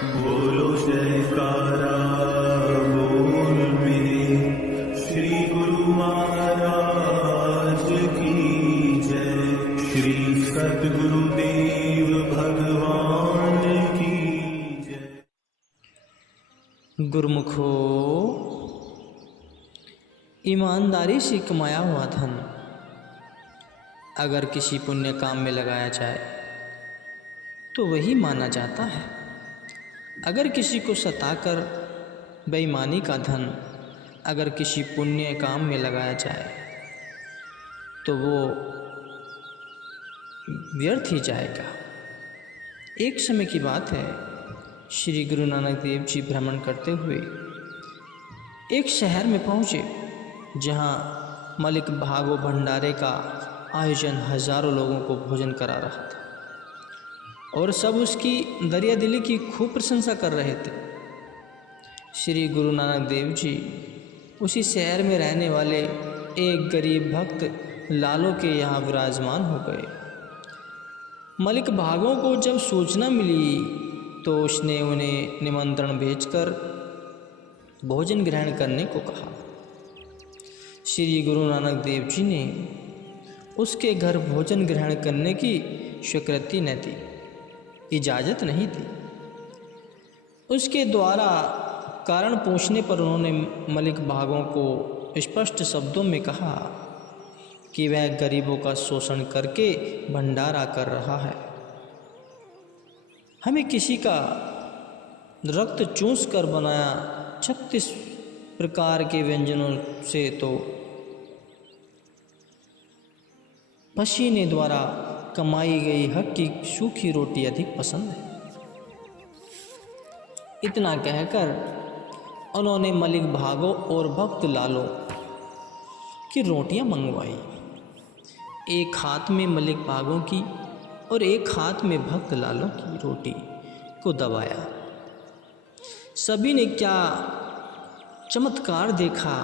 बोलो जयकारा बोल मेरे श्री गुरु महाराज की जय। श्री सद्गुरुदेव भगवान की जय। गुरुमुखो, ईमानदारी से कमाया हुआ धन अगर किसी पुण्य काम में लगाया जाए तो वही माना जाता है। अगर किसी को सताकर बेईमानी का धन अगर किसी पुण्य काम में लगाया जाए तो वो व्यर्थ ही जाएगा। एक समय की बात है, श्री गुरु नानक देव जी भ्रमण करते हुए एक शहर में पहुँचे जहाँ मलिक भागो भंडारे का आयोजन हजारों लोगों को भोजन करा रहा था और सब उसकी दरिया दिली की खूब प्रशंसा कर रहे थे। श्री गुरु नानक देव जी उसी शहर में रहने वाले एक गरीब भक्त लालो के यहाँ विराजमान हो गए। मलिक भागों को जब सूचना मिली तो उसने उन्हें निमंत्रण भेजकर भोजन ग्रहण करने को कहा। श्री गुरु नानक देव जी ने उसके घर भोजन ग्रहण करने की स्वीकृति न दी, इजाज़त नहीं दी। उसके द्वारा कारण पूछने पर उन्होंने मलिक भागों को स्पष्ट शब्दों में कहा कि वह गरीबों का शोषण करके भंडारा कर रहा है। हमें किसी का रक्त चूस कर बनाया 36 प्रकार के व्यंजनों से तो पसीने द्वारा कमाई गई हक की सूखी रोटी अधिक पसंद है। इतना कहकर उन्होंने मलिक भागो और भक्त लालो की रोटियां मंगवाई। एक हाथ में मलिक भागों की और एक हाथ में भक्त लालो की रोटी को दबाया। सभी ने क्या चमत्कार देखा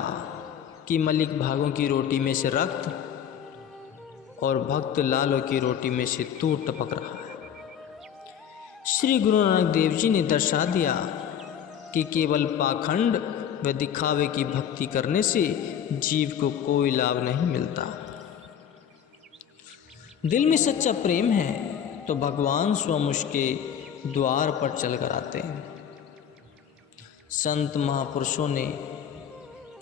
कि मलिक भागों की रोटी में से रक्त और भक्त लालो की रोटी में से दूध टपक रहा है। श्री गुरु नानक देव जी ने दर्शा दिया कि केवल पाखंड व दिखावे की भक्ति करने से जीव को कोई लाभ नहीं मिलता। दिल में सच्चा प्रेम है तो भगवान स्वयं उसके द्वार पर चल कर आते हैं। संत महापुरुषों ने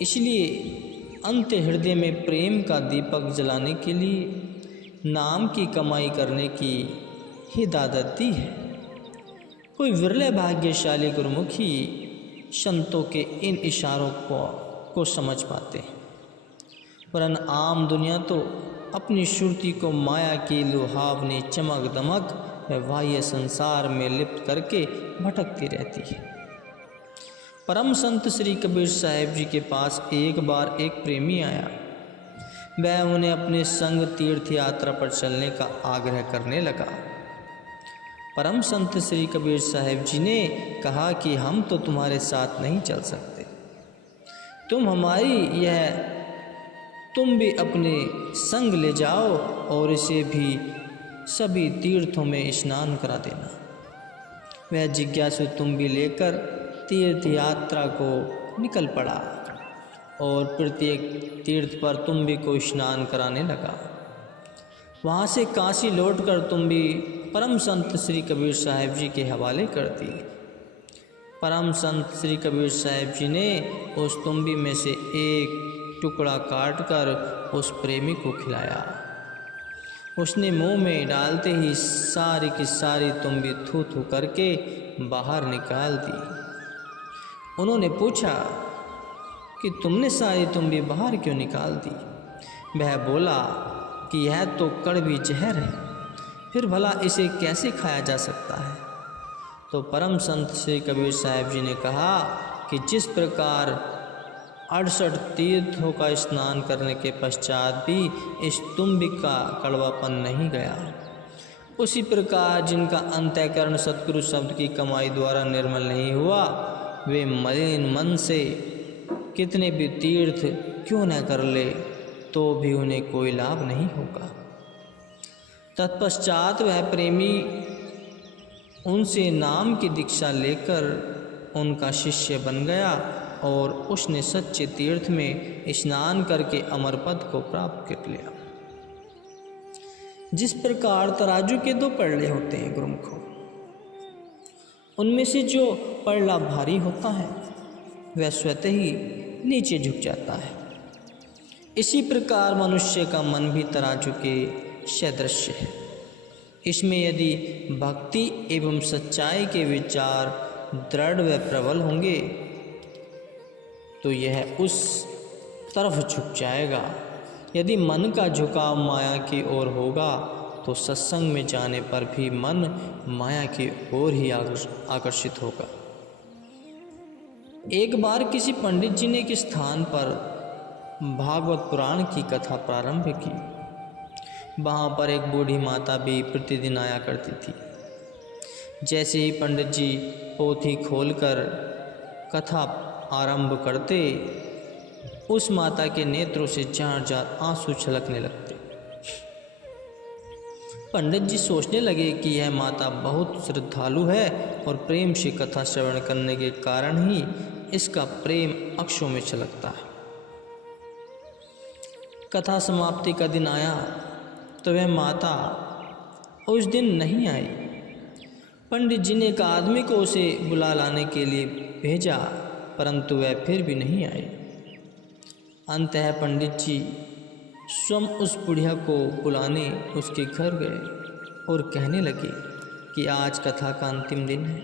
इसलिए अंत हृदय में प्रेम का दीपक जलाने के लिए नाम की कमाई करने की हिदायत दी है। कोई विरले भाग्यशाली गुरुमुखी संतों के इन इशारों को समझ पाते हैं, वरन आम दुनिया तो अपनी श्रुति को माया की लुहावनी चमक दमक व बाह्य संसार में लिप्त करके भटकती रहती है। परम संत श्री कबीर साहिब जी के पास एक बार एक प्रेमी आया। वह उन्हें अपने संग तीर्थ यात्रा पर चलने का आग्रह करने लगा। परम संत श्री कबीर साहिब जी ने कहा कि हम तो तुम्हारे साथ नहीं चल सकते, तुम भी अपने संग ले जाओ और इसे भी सभी तीर्थों में स्नान करा देना। वह जिज्ञासु तुम भी लेकर तीर्थ यात्रा को निकल पड़ा और प्रत्येक तीर्थ पर तुम भी को स्नान कराने लगा। वहाँ से काशी लौटकर तुम भी परम संत श्री कबीर साहिब जी के हवाले कर दिए। परम संत श्री कबीर साहिब जी ने उस तुम्बी में से एक टुकड़ा काटकर उस प्रेमी को खिलाया। उसने मुंह में डालते ही सारी की सारी तुम्बी थू थू करके बाहर निकाल दी। उन्होंने पूछा कि तुमने सारी तुम्बी बाहर क्यों निकाल दी? वह बोला कि यह तो कड़वी जहर है, फिर भला इसे कैसे खाया जा सकता है? तो परम संत श्री कबीर साहिब जी ने कहा कि जिस प्रकार 68 तीर्थों का स्नान करने के पश्चात भी इस तुम्बी का कड़वापन नहीं गया, उसी प्रकार जिनका अंतःकरण सतगुरु शब्द की कमाई द्वारा निर्मल नहीं हुआ, वे मलिन मन से कितने भी तीर्थ क्यों न कर ले तो भी उन्हें कोई लाभ नहीं होगा। तत्पश्चात वह प्रेमी उनसे नाम की दीक्षा लेकर उनका शिष्य बन गया और उसने सच्चे तीर्थ में स्नान करके अमर पद को प्राप्त कर लिया। जिस प्रकार तराजू के दो पड़ले होते हैं गुरुमुखों, उनमें से जो पड़ला भारी होता है वह स्वतः ही नीचे झुक जाता है। इसी प्रकार मनुष्य का मन भी तराजू के सदृश है। इसमें यदि भक्ति एवं सच्चाई के विचार दृढ़ व प्रबल होंगे तो यह उस तरफ झुक जाएगा। यदि मन का झुकाव माया की ओर होगा तो सत्संग में जाने पर भी मन माया की ओर ही आकर्षित होगा। एक बार किसी पंडित जी ने एक स्थान पर भागवत पुराण की कथा प्रारंभ की। वहाँ पर एक बूढ़ी माता भी प्रतिदिन आया करती थी। जैसे ही पंडित जी पोथी खोलकर कथा आरंभ करते, उस माता के नेत्रों से जार जार आंसू छलकने लगते। पंडित जी सोचने लगे कि यह माता बहुत श्रद्धालु है और प्रेम से कथा श्रवण करने के कारण ही इसका प्रेम अक्षों में छलकता है। कथा समाप्ति का दिन आया तो वह माता उस दिन नहीं आई। पंडित जी ने एक आदमी को उसे बुला लाने के लिए भेजा, परंतु वह फिर भी नहीं आई। अंततः पंडित जी स्वयं उस बुढ़िया को बुलाने उसके घर गए और कहने लगे कि आज कथा का अंतिम दिन है।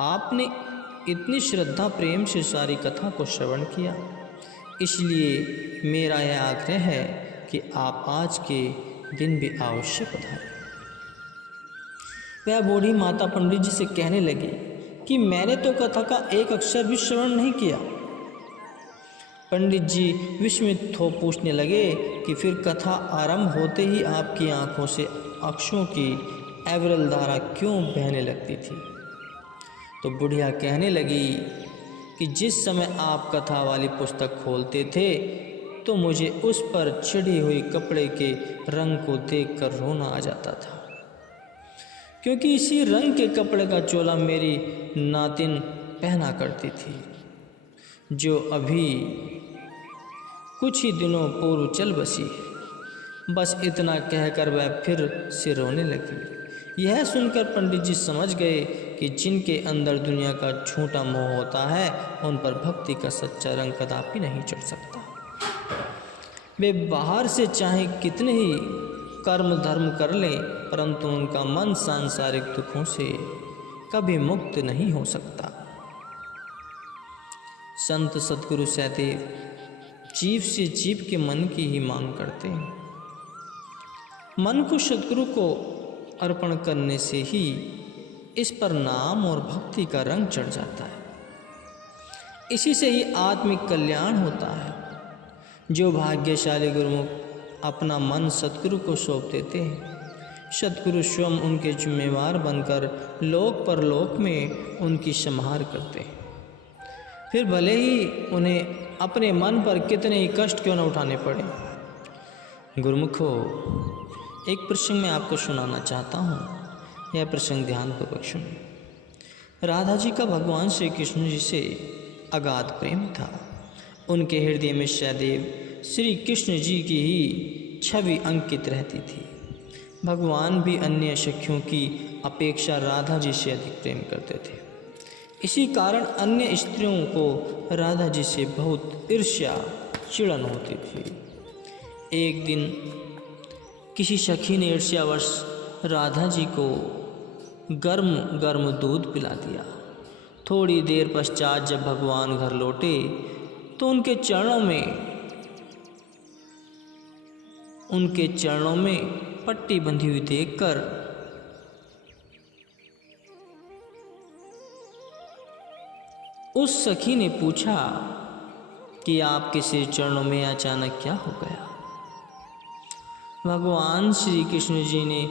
आपने इतनी श्रद्धा प्रेम से सारी कथा को श्रवण किया, इसलिए मेरा यह आग्रह है कि आप आज के दिन भी अवश्य पधारें। वह बूढ़ी माता पंडित जी से कहने लगी कि मैंने तो कथा का एक अक्षर भी श्रवण नहीं किया। पंडित जी विस्मित हो पूछने लगे कि फिर कथा आरंभ होते ही आपकी आंखों से अक्षरों की अविरल धारा क्यों बहने लगती थी? तो बुढ़िया कहने लगी कि जिस समय आप कथा वाली पुस्तक खोलते थे तो मुझे उस पर छिड़ी हुई कपड़े के रंग को देखकर रोना आ जाता था, क्योंकि इसी रंग के कपड़े का चोला मेरी नातिन पहना करती थी, जो अभी कुछ ही दिनों पूर्व चल बसी है। बस इतना कहकर वह फिर से रोने लगी। यह सुनकर पंडित जी समझ गए कि जिनके अंदर दुनिया का झूठा मोह होता है उन पर भक्ति का सच्चा रंग कदापि नहीं चढ़ सकता। वे बाहर से चाहे कितने ही कर्म धर्म कर लें, परंतु उनका मन सांसारिक दुखों से कभी मुक्त नहीं हो सकता। संत सद्गुरु सहदेव जीव से जीव के मन की ही मांग करते हैं। मन को सद्गुरु को अर्पण करने से ही इस पर नाम और भक्ति का रंग चढ़ जाता है। इसी से ही आत्मिक कल्याण होता है। जो भाग्यशाली गुरुमुख अपना मन सद्गुरु को सौंप देते हैं, सद्गुरु स्वयं उनके जिम्मेवार बनकर लोक परलोक में उनकी संहार करते हैं। फिर भले ही उन्हें अपने मन पर कितने ही कष्ट क्यों न उठाने पड़े। गुरुमुखो, एक प्रसंग मैं आपको सुनाना चाहता हूँ। यह प्रसंग ध्यानपूर्वक सुनो। राधा जी का भगवान श्री कृष्ण जी से अगाध प्रेम था। उनके हृदय में सदैव श्री कृष्ण जी की ही छवि अंकित रहती थी। भगवान भी अन्य सखियों की अपेक्षा राधा जी से अधिक प्रेम करते थे। इसी कारण अन्य स्त्रियों को राधा जी से बहुत ईर्ष्या चिड़न होती थी। एक दिन किसी सखी ने ईर्ष्यावश राधा जी को गर्म गर्म दूध पिला दिया। थोड़ी देर पश्चात जब भगवान घर लौटे तो उनके चरणों में पट्टी बंधी हुई देखकर उस सखी ने पूछा कि आपके सिर चरणों में अचानक क्या हो गया? भगवान श्री कृष्ण जी ने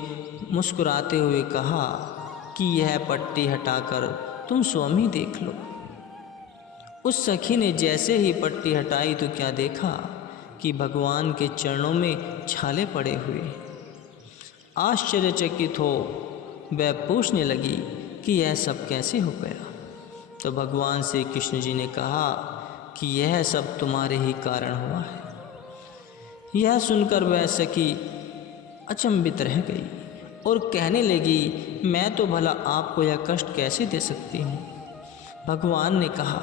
मुस्कुराते हुए कहा कि यह पट्टी हटाकर तुम स्वयं ही देख लो। उस सखी ने जैसे ही पट्टी हटाई तो क्या देखा कि भगवान के चरणों में छाले पड़े हुए। आश्चर्यचकित हो वह पूछने लगी कि यह सब कैसे हो गया। तो भगवान श्री कृष्ण जी ने कहा कि यह सब तुम्हारे ही कारण हुआ है। यह सुनकर वह सखी अचंभित रह गई और कहने लगी, मैं तो भला आपको यह कष्ट कैसे दे सकती हूँ। भगवान ने कहा,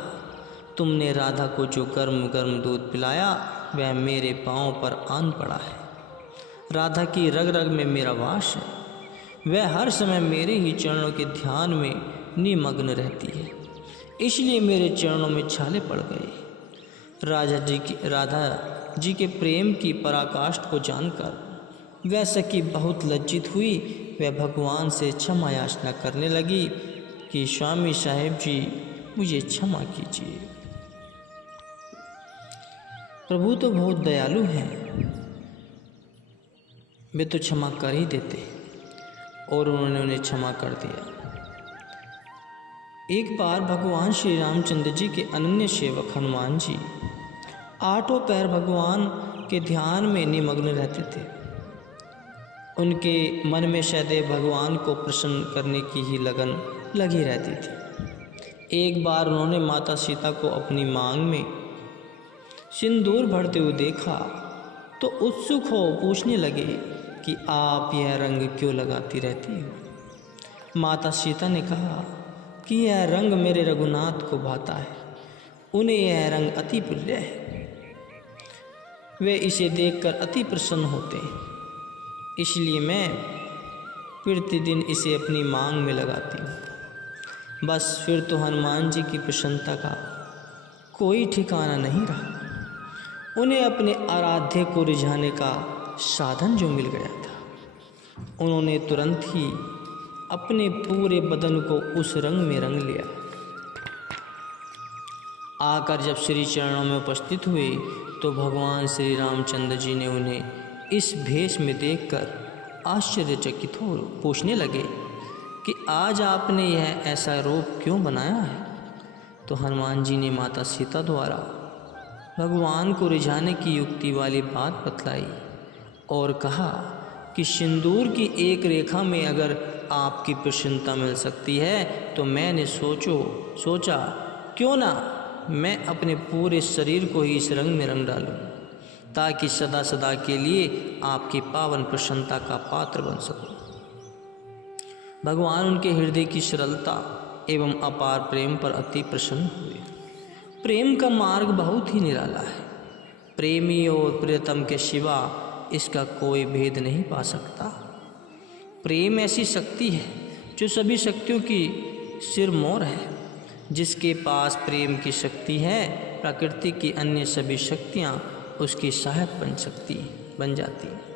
तुमने राधा को जो गर्म गर्म दूध पिलाया वह मेरे पाँव पर आन पड़ा है। राधा की रग रग में मेरा वास है। वह हर समय मेरे ही चरणों के ध्यान में निमग्न रहती है, इसलिए मेरे चरणों में छाले पड़ गए। राधा जी के प्रेम की पराकाष्ठ को जानकर वह सखी बहुत लज्जित हुई। वह भगवान से क्षमा याचना करने लगी कि स्वामी साहेब जी मुझे क्षमा कीजिए। प्रभु तो बहुत दयालु हैं, वे तो क्षमा कर ही देते, और उन्होंने उन्हें क्षमा कर दिया। एक बार भगवान श्री रामचंद्र जी के अनन्य सेवक हनुमान जी आठों पहर भगवान के ध्यान में निमग्न रहते थे। उनके मन में सदैव भगवान को प्रसन्न करने की ही लगन लगी रहती थी। एक बार उन्होंने माता सीता को अपनी मांग में सिंदूर भरते हुए देखा तो उत्सुक हो पूछने लगे कि आप यह रंग क्यों लगाती रहती हो। माता सीता ने कहा कि यह रंग मेरे रघुनाथ को भाता है, उन्हें यह रंग अति प्रिय है, वे इसे देखकर अति प्रसन्न होते हैं, इसलिए मैं प्रतिदिन इसे अपनी मांग में लगाती हूँ। बस फिर तो हनुमान जी की प्रसन्नता का कोई ठिकाना नहीं रहा। उन्हें अपने आराध्य को रिझाने का साधन जो मिल गया था, उन्होंने तुरंत ही अपने पूरे बदन को उस रंग में रंग लिया। आकर जब श्री चरणों में उपस्थित हुए तो भगवान श्री रामचंद्र जी ने उन्हें इस भेष में देखकर आश्चर्यचकित हो पूछने लगे कि आज आपने यह ऐसा रूप क्यों बनाया है। तो हनुमान जी ने माता सीता द्वारा भगवान को रिझाने की युक्ति वाली बात बतलाई और कहा कि सिंदूर की एक रेखा में अगर आपकी प्रसन्नता मिल सकती है तो मैंने सोचा क्यों ना मैं अपने पूरे शरीर को ही इस रंग में रंग डालूं, ताकि सदा सदा के लिए आपकी पावन प्रसन्नता का पात्र बन सकूं। भगवान उनके हृदय की सरलता एवं अपार प्रेम पर अति प्रसन्न हुए। प्रेम का मार्ग बहुत ही निराला है। प्रेमी और प्रियतम के सिवा इसका कोई भेद नहीं पा सकता। प्रेम ऐसी शक्ति है जो सभी शक्तियों की सिरमौर है। जिसके पास प्रेम की शक्ति है, प्रकृति की अन्य सभी शक्तियाँ उसकी सहायक बन जाती हैं।